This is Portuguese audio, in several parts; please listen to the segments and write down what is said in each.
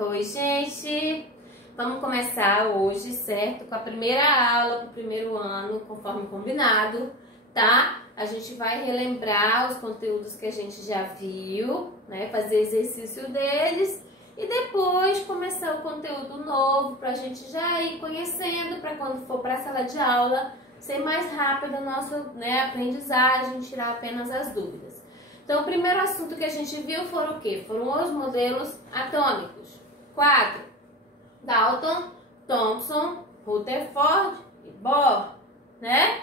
Oi, gente! Vamos começar hoje, certo? Com a primeira aula pro primeiro ano, conforme combinado, tá? A gente vai relembrar os conteúdos que a gente já viu, né? Fazer exercício deles e depois começar o conteúdo novo pra gente já ir conhecendo, para quando for pra sala de aula ser mais rápido a nossa, aprendizagem, tirar apenas as dúvidas. Então, o primeiro assunto que a gente viu foram o quê? Foram os modelos atômicos. 4. Dalton, Thomson, Rutherford e Bohr, né?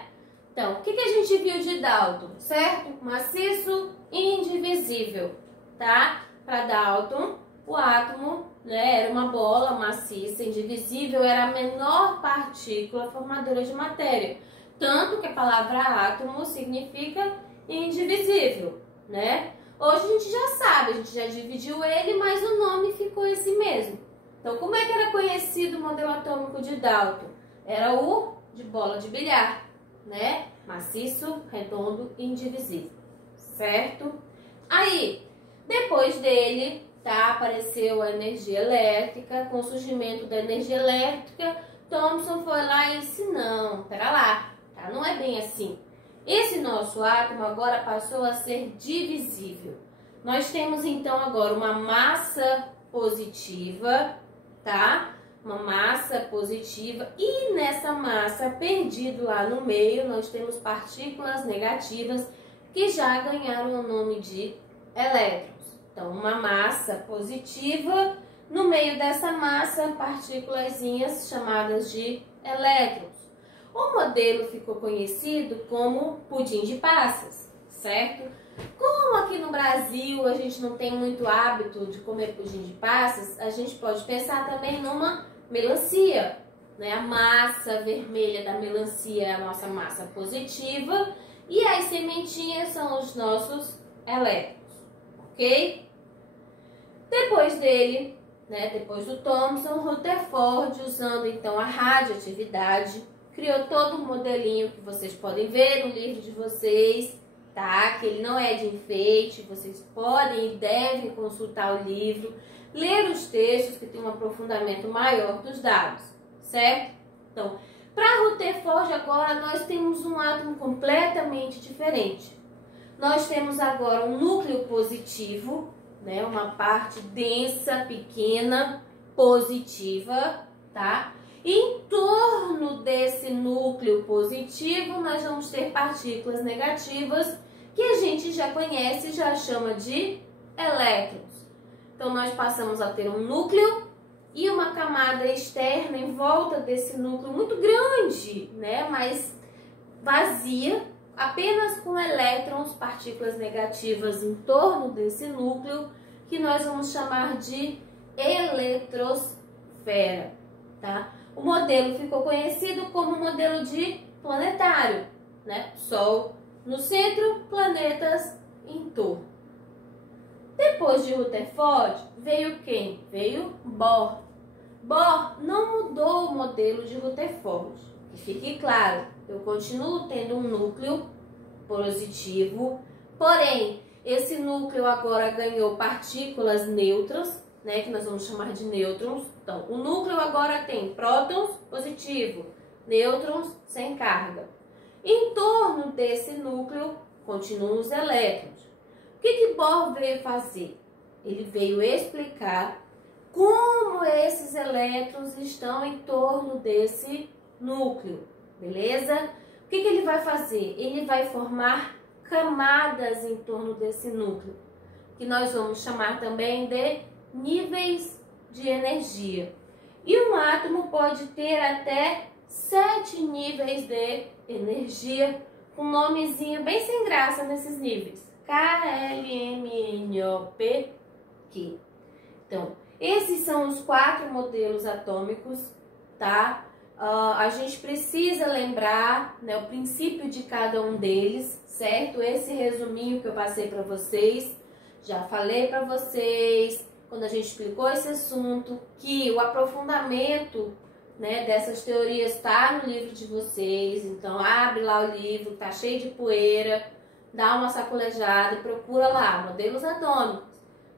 Então, o que a gente viu de Dalton, certo? Maciço e indivisível, tá? Para Dalton, o átomo, né, era uma bola maciça, indivisível, era a menor partícula formadora de matéria. Tanto que a palavra átomo significa indivisível, né? Hoje a gente já sabe, a gente já dividiu ele, mas o nome ficou esse mesmo. Então, como é que era conhecido o modelo atômico de Dalton? Era o de bola de bilhar, né? Maciço, redondo e indivisível, certo? Aí, depois dele, tá, apareceu a energia elétrica. Com o surgimento da energia elétrica, Thomson foi lá e disse, não, pera lá, tá? Não é bem assim. Esse nosso átomo agora passou a ser divisível. Nós temos então agora uma massa positiva, tá? Uma massa positiva e nessa massa, perdido lá no meio, nós temos partículas negativas que já ganharam o nome de elétrons. Então, uma massa positiva, no meio dessa massa, partículazinhas chamadas de elétrons. O modelo ficou conhecido como pudim de passas, certo? Como aqui no Brasil a gente não tem muito hábito de comer pudim de passas, a gente pode pensar também numa melancia, né? A massa vermelha da melancia é a nossa massa positiva e as sementinhas são os nossos elétrons, ok? Depois dele, né, depois do Thomson, Rutherford, usando então a radioatividade, criou todo um modelinho que vocês podem ver no livro de vocês, tá? Que ele não é de enfeite, vocês podem e devem consultar o livro, ler os textos que tem um aprofundamento maior dos dados, certo? Então, para Rutherford agora nós temos um átomo completamente diferente. Nós temos agora um núcleo positivo, né? Uma parte densa, pequena, positiva, tá? E em torno desse núcleo positivo, nós vamos ter partículas negativas que a gente já conhece e já chama de elétrons. Então, nós passamos a ter um núcleo e uma camada externa em volta desse núcleo muito grande, né? Mas vazia, apenas com elétrons, partículas negativas em torno desse núcleo, que nós vamos chamar de eletrosfera, tá? O modelo ficou conhecido como modelo de planetário, né? Sol no centro, planetas em torno. Depois de Rutherford, veio quem? Veio Bohr. Bohr não mudou o modelo de Rutherford. Que fique claro, eu continuo tendo um núcleo positivo, porém, esse núcleo agora ganhou partículas neutras, né, que nós vamos chamar de nêutrons. Então, o núcleo agora tem prótons positivo, nêutrons sem carga. Em torno desse núcleo continuam os elétrons. O que Bohr veio fazer? Ele veio explicar como esses elétrons estão em torno desse núcleo, beleza? O que ele vai fazer? Ele vai formar camadas em torno desse núcleo, que nós vamos chamar também de níveis de energia. E um átomo pode ter até 7 níveis de energia, com um nomezinho bem sem graça nesses níveis. K, L, M, N, O, P, Q. Então, esses são os 4 modelos atômicos, tá? A gente precisa lembrar, né, o princípio de cada um deles, certo? Esse resuminho que eu passei para vocês, já falei para vocês, quando a gente explicou esse assunto, que o aprofundamento, né, dessas teorias está no livro de vocês. Então, abre lá o livro, tá cheio de poeira, dá uma sacolejada e procura lá, modelos atômicos.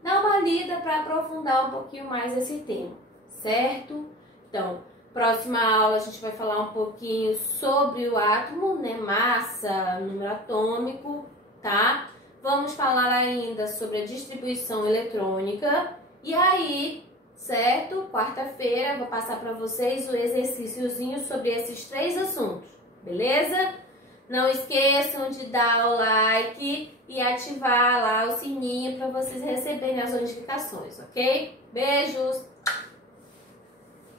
dá uma lida para aprofundar um pouquinho mais esse tema, certo? Então, próxima aula a gente vai falar um pouquinho sobre o átomo, né? Massa, número atômico, tá? Vamos falar ainda sobre a distribuição eletrônica. E aí, certo? Quarta-feira vou passar para vocês o exercíciozinho sobre esses 3 assuntos, beleza? Não esqueçam de dar o like e ativar lá o sininho para vocês receberem as notificações, ok? Beijos!